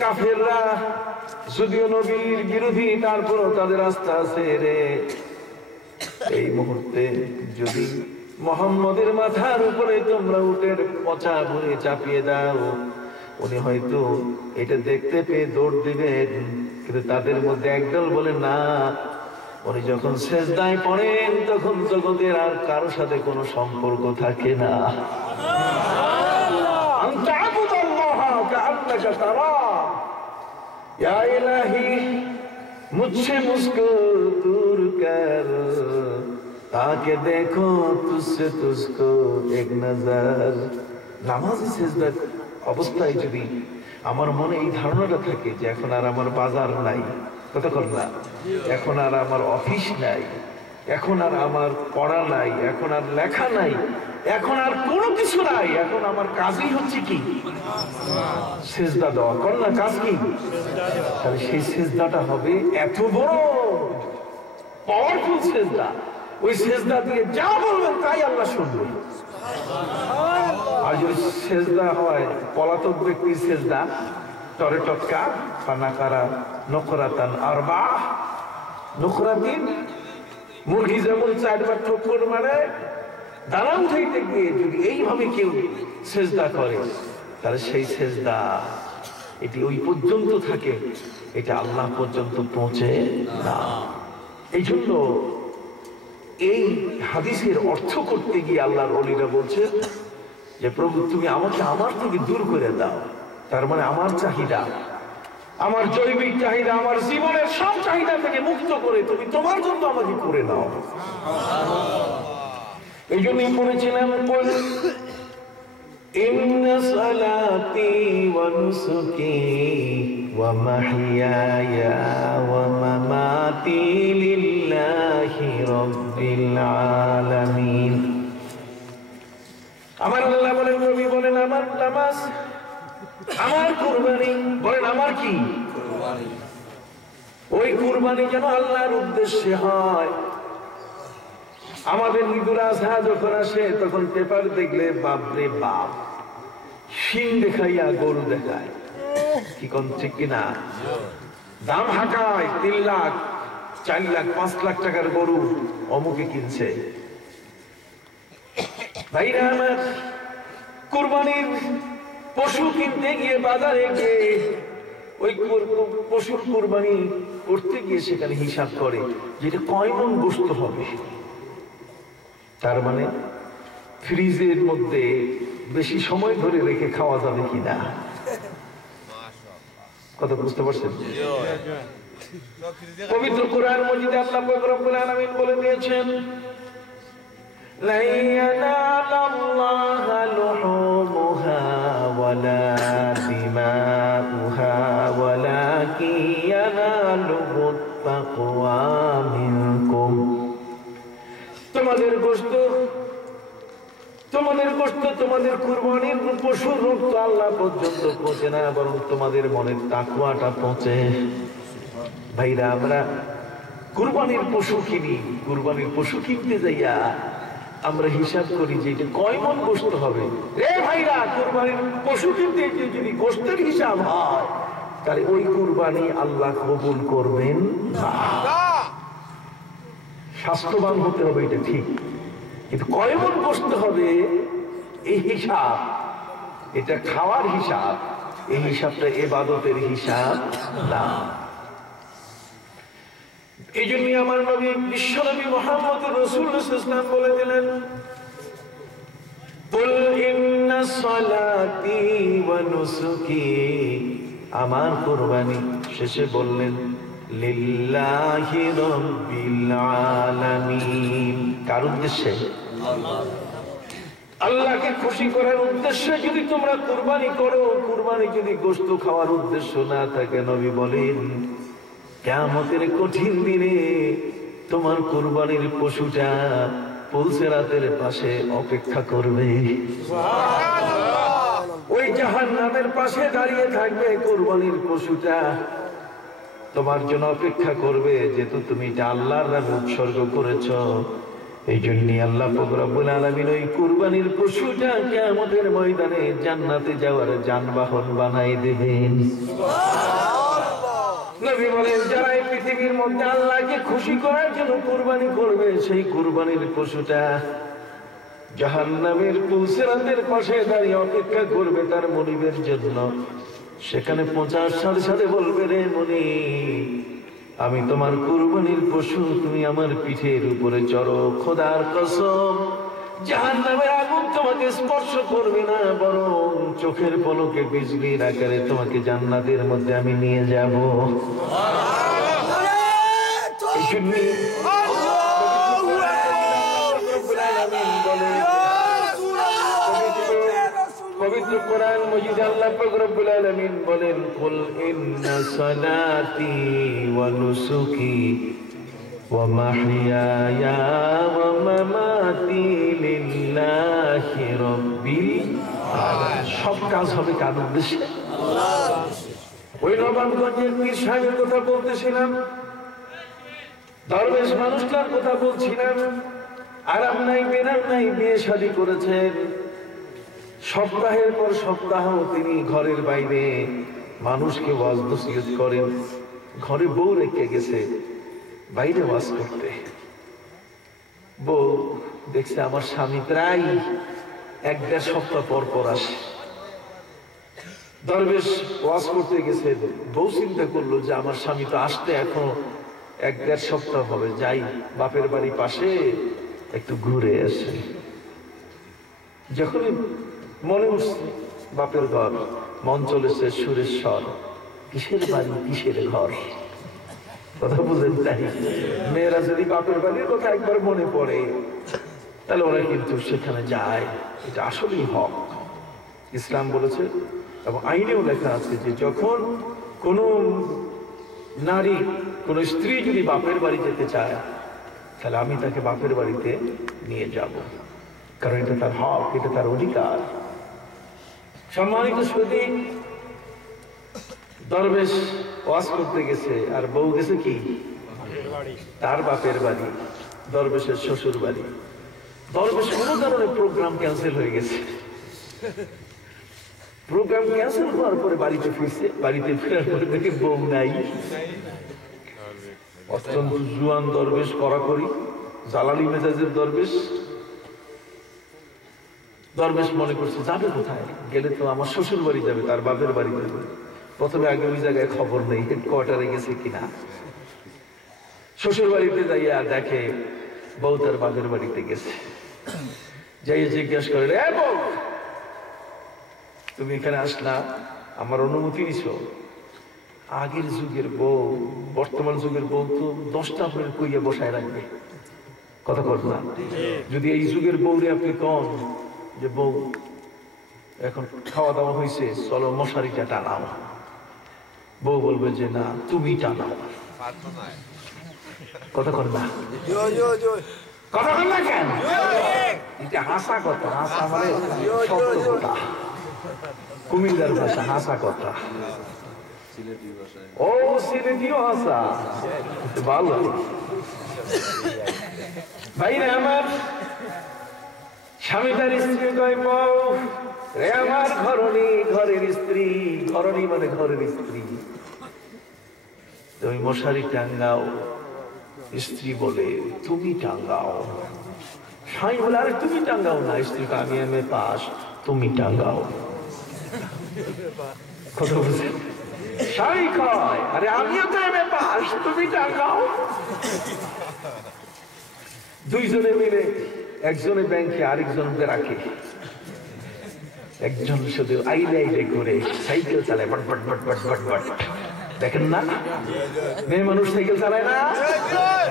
কাফেররা যদিও নবীর বিরোধী, তারপরও তাদের আস্থা আছে রে। এই মুহূর্তে যদি মুহাম্মদের মাথার উপরে তোমরা উটের পচা ভরে চাপিয়ে দাও, উনি হয়তো এটা দেখতে পেয়ে দৌড় দিবেন, কিন্তু তাদের মধ্যে একদল বলে না, উনি যখন সেজদায় পড়েন তখন জগতের আর কারো সাথে কোনো সম্পর্ক থাকে না। या इलाही मुझसे मुझको दूर कर, ताकि देखो तुझसे तुझको एक नजर। নামাজে সিজদার অবস্থায় যদি আমার মনে এই ধারণাটা থাকে যে এখন আর আমার বাজার নাই, কতক্ষণ না, এখন আর আমার অফিস নাই, এখন আর আমার পড়া নাই, এখন আর লেখা নাই, এখন আর কোনো কিছু নাই, এখন আমার কাজই হচ্ছে কি সিজদা দেওয়া, কর না কাজ কি? তাহলে সেই সিজদাটা হবে এত বড় পাওয়ারফুল সিজদা, ওই সিজদা দিয়ে যা বলবেন তাই আল্লাহ শুনবেন। আর যদি সিজদা হয় পলাতক ব্যক্তির সিজদা, তরে টটকা ফানাকারা নকরাতান আরবা, নকরাতিন মুরগি যেমন 4 বার ঠোকর মারে, দাঁড়া উঠাইতে গিয়ে যদি এইভাবে কেউ সিজদা করে, তাহলে সেই সিজদা এটি ওই পর্যন্ত থাকে, এটা আল্লাহ পর্যন্ত পৌঁছে না। এই জন্য এই হাদিসের অর্থ করতে গিয়ে আল্লাহর ওলিরা বলছে যে প্রভু তুমি আমাকে আমার থেকে দূর করে দাও, তার মানে আমার চাহিদা, আমার জৈবিক চাহিদা, আমার জীবনের সব চাহিদা থেকে মুক্ত করে তুমি তোমার জন্য আমাকে করে দাও। এই জন্যই বলেছিলাম ইন্না সালাতি ওয়া নুসুকি ওয়া মাহইয়ায়া ওয়া মামাতি লিল্লাহি রাব্বিল আলামিন। আমার আল্লাহ বলেন, নবী বলেন আমার নামাজ, আমার কুরবানি, বলেন আমার কি কুরবানি, ওই কুরবানি যেন আল্লাহর উদ্দেশ্যে হয়। আমাদের ঈদুল আজহা যখন আসে তখন পেপার দেখলে বাপরে বাপ, শিং দেখাইয়া গরু দেখায়, কি কোন ঠিক কিনা, দাম হাঁকায় 3 লাখ 4 লাখ 5 লাখ টাকার গরু অমুকে কিনছে। ভাইরা আমার, কুরবানির পশু কিনতে গিয়ে বাজারে গিয়ে ওই পশুর কুরবানি করতে গিয়ে সেখানে হিসাব করে যেটা কয় মণ গোশত হবে। তার মানে ফ্রিজের মধ্যে বেশি সময় ধরে রেখে খাওয়া যাবে কিনা, কথা বুঝতে পারছেন? পবিত্র কোরআন মজিদে আল্লাহ পাক রব্বুল আলামিন বলে দিয়েছেন, লা ইয়ানালাল্লাহু লুহুমুহা ওয়ালা দিমাউহা ওয়ালাকিন ইয়ানালুহুত তাকওয়া মিনকুম। তোমাদের গোশত, তোমাদের কুরবানির পশুর রক্ত আল্লাহ পর্যন্ত পৌঁছে না, বরং তোমাদের মনের তাকওয়াটা পৌঁছে। ভাইরা, আমরা কুরবানির পশু কিনি, কুরবানির পশু কিনতে যাইয়া আমরা হিসাব করি যে এটা কয় মণ গোশত হবে। রে ভাইরা, কুরবানির পশু কিনতে গিয়ে যদি গোশতের হিসাব হয় তাহলে ওই কুরবানি আল্লাহ কবুল করবেন না। স্বাস্থ্যবান হতে হবে এটা ঠিক, কিন্তু কয় মণ গোশত হবে এই হিসাব, এটা খাওয়ার হিসাব, এই হিসাবটা ইবাদতের হিসাব না। এই জন্যই আমার নবী, বিশ্বনবী মুহাম্মদ রাসূলুল্লাহ সাল্লাল্লাহু আলাইহি ওয়াসাল্লাম বলে দিলেন, কুল ইন্না সালাতি ওয়া নুসুকি, আমার কুরবানি, শেষে বললেন লিল্লাহি রাব্বিল আলামিন। কার উদ্দেশ্যে? আল্লাহকে খুশি করার উদ্দেশ্যে যদি তোমরা কুরবানি করো, কুরবানি যদি গোশত খাওয়ার উদ্দেশ্য না থাকে, নবী বলেন কিয়ামতের কঠিন দিনে তোমার কুরবানির পশুটা পুলসিরাতের পাশে অপেক্ষা করবে, ওই জাহান্নামের পাশে দাঁড়িয়ে থাকবে। কুরবানির পশুটা তোমার জন্য অপেক্ষা করবে, যেহেতু তুমি এটা আল্লাহর নামে উৎসর্গ করেছো, এই জন্যই আল্লাহ পাক রব্বুল আলামিন ওই কুরবানির পশুটা কিয়ামতের ময়দানে জান্নাতে যাওয়ার যানবাহন বানাই দেবেন। নবী বলেন, যারা এই পৃথিবীর মধ্যে আল্লাহকে খুশি করার জন্য কুরবানি করবে, সেই কুরবানির পশুটা জাহান্নামের পুলসিরাতের পাশে দাঁড়িয়ে অপেক্ষা করবে তার মনিবের জন্য। সেখানে পৌঁছার সাথে সাথে বলবে, রে মনি, আমি তোমার কুরবানির পশু, তুমি আমার পিঠের উপরে চড়ো। খোদার কসম, জাহান্নামের আগুন তোমাকে স্পর্শ করবে না, বরং চোখের পলকে বিজলির আকারে তোমাকে জান্নাতের মধ্যে আমি নিয়ে যাব। পবিত্র কোরআন মজিদে আল্লাহ পাক রব্বুল আলামিন বলেন, কুল ইন্না সালাতি ওয়া নুসুকি ওয়া মাহইয়ায়া ওয়া মামাতি লিল্লাহি রাব্বিল আলামিন। সব কাজ হবে কার উদ্দেশ্যে? আল্লাহ। ওই নবাবগঞ্জের পীর সাহেবের কথা বলতেছিলাম, দরবেশ মানুষটার কথা বলছিলাম। আরাম নাই, বেরাম নাই, বিয়ে শাদী করেছেন। সপ্তাহের পর সপ্তাহ তিনি ঘরের বাইরে মানুষকে ওয়াজ নসিহত করেন। ঘরে বউ রেখে গেছে, বাইরে ওয়াজ করতে। বউ দেখছে আমার স্বামী প্রায় 1-1.5 সপ্তাহ পর পর আসে। দরবেশ ওয়াজ করতে গেছে, বউ চিন্তা করলো যে আমার স্বামী তো আসতে এখন 1-1.5 সপ্তাহ হবে, যাই বাপের বাড়ি পাশে একটু ঘুরে আসে। যখনই মনে উঠছে বাপের ঘর, মন চলেছে সুরেশ্বর, কিসের বাড়ি কিসের ঘর, কথা বুঝেন? তাই মেয়েরা যদি বাপের বাড়ির কথা একবার মনে পড়ে, তাহলে ওরা কিন্তু সেখানে যায়। এটা আসলেই হক। ইসলাম বলেছে এবং আইনেও লেখা আছে যে যখন কোনো নারী, কোন স্ত্রী যদি বাপের বাড়ি যেতে চায়, তাহলে আমি তাকে বাপের বাড়িতে নিয়ে যাব, কারণ এটা তার হক, এটা তার অধিকার। সম্মানিত সুধী, দরবেশ ওয়াজ করতে গেছে আর বউ গেছে কি তার বাপের বাড়ি, দরবেশের শ্বশুর বাড়ি। দরবেশ কোনো কারণে প্রোগ্রাম ক্যান্সেল হয়ে গেছে। প্রোগ্রাম ক্যান্সেল হওয়ার পরে বাড়িতে ফিরছে। বাড়িতে ফেরার পরে দেখে বউ নাই। অত্যন্ত জুয়ান দরবেশ, কড়াকড়ি, জালালি মেজাজের দরবেশ। দরবেশ মনে করছে যাবে কোথায়, গেলে তো আমার শ্বশুর বাড়ি যাবে, তার বাপের বাড়ি যাবে। প্রথমে আগে ওই জায়গায় খবর নেই হেডকোয়ার্টারে গেছে কিনা। শ্বশুর বাড়িতে যাইয়া দেখে বউ তার বাপের বাড়িতে গেছে। যাইয়া জিজ্ঞাসা করে, এ বউ, তুমি এখানে আসলা, আমার অনুমতি দিছো? আগের যুগের বউ বর্তমান যুগের বউ তো 10টা আপনার কইয়া বসায় রাখবে, কথা বল না? যদি এই যুগের বউরে আপনি কন যে বউ এখন খাওয়া দাওয়া হয়েছে, চলো মশারিটা টানাও, বউ বলবে যে না তুমি টানাও, কথা কর না? কথা কর না কেন? এটা হাসা কথা, হাসা মানে শব্দ কথা, কুমিল্লার ভাষা হাসা কথা। ও সিলেটিও হাসা, ভালো। ভাইরা আমার, স্বামী তার স্ত্রী কয়, বউ রে আমার ঘরণী, ঘরের স্ত্রী, ঘরণী মানে ঘরের স্ত্রী, তুমি মশারি টাঙ্গাও। স্ত্রী বলে তুমি টাঙ্গাও। স্বামী বলে আরে তুমি টাঙ্গাও না। স্ত্রী আমি এমএ পাস, তুমি টাঙ্গাও। কথা বুঝেন? স্বামী কয় আরে আমিও তো এমএ পাস, তুমি টাঙ্গাও। দুইজনে মিলে, একজনে ব্যাংকে আরেকজনকে রাখে। একজন শুধু আইলে আইলে ঘুরে, সাইকেল চালায় বট বট বট বট বট বট। দেখেন না মেয়ে মানুষ সাইকেল চালায় না?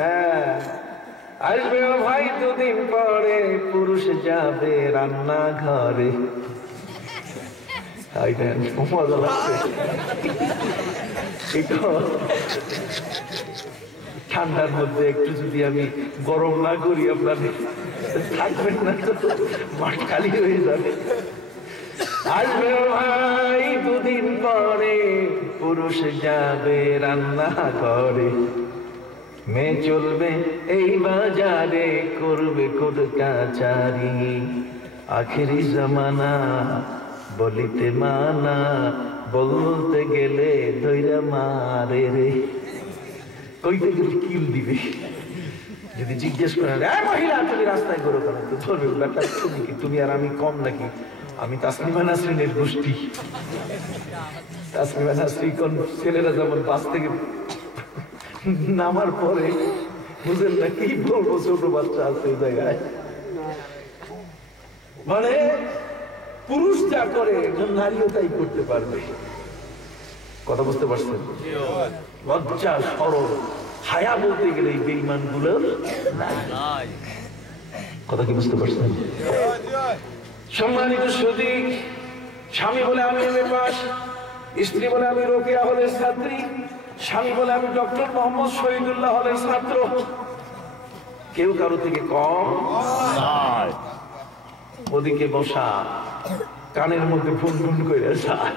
হ্যাঁ, আসবে ভাই 2 দিন পরে, পুরুষ যাবে রান্না ঘরে। মজা লাগছে। ঠান্ডার মধ্যে একটু যদি আমি গরম না করি আপনাদের থাকবেন না, তো মাঠ খালি হয়ে যাবে। আসবে ভাই 2 দিন পরে, পুরুষ যাবে রান্না করে। মেয়ে চলবে এই বাজারে, করবে কোট কাচারি, আখেরি জামানা বলিতে মানা, বলতে গেলে ধৈরা মারে রে। কইতে গেলে কিল দিবে। যদি জিজ্ঞেস করেন মহিলা তুমি রাস্তায় করো কেন, তো ধরবে ব্যাটা তুমি কি, তুমি আর আমি কম নাকি? আমি তাসলিমা নাসরিনের গোষ্ঠী। তাসলিমা নাসরিন কোন ছেলেরা যেমন বাস থেকে নামার পরে বুঝেন না কি বলবো, ছোট বাচ্চা আছে ওই জায়গায়। মানে পুরুষ যা করে একজন নারীও তাই করতে পারবে। কথা বুঝতে পারছেন? লজ্জা সরল হায়া বলতে গেলে এই বেঈমান গুলোর নাই। কথা কি বুঝতে পারছেন? সম্মানিত সুধী, স্বামী বলে আমি এমএ পাস, স্ত্রী বলে আমি রোকেয়া হলের ছাত্রী, স্বামী বলে আমি ডক্টর মোহাম্মদ শহীদুল্লাহ হলের ছাত্র। কেউ কারো থেকে কম নয়। ওদিকে বসা কানের মধ্যে ফুন ফুন করে যায়,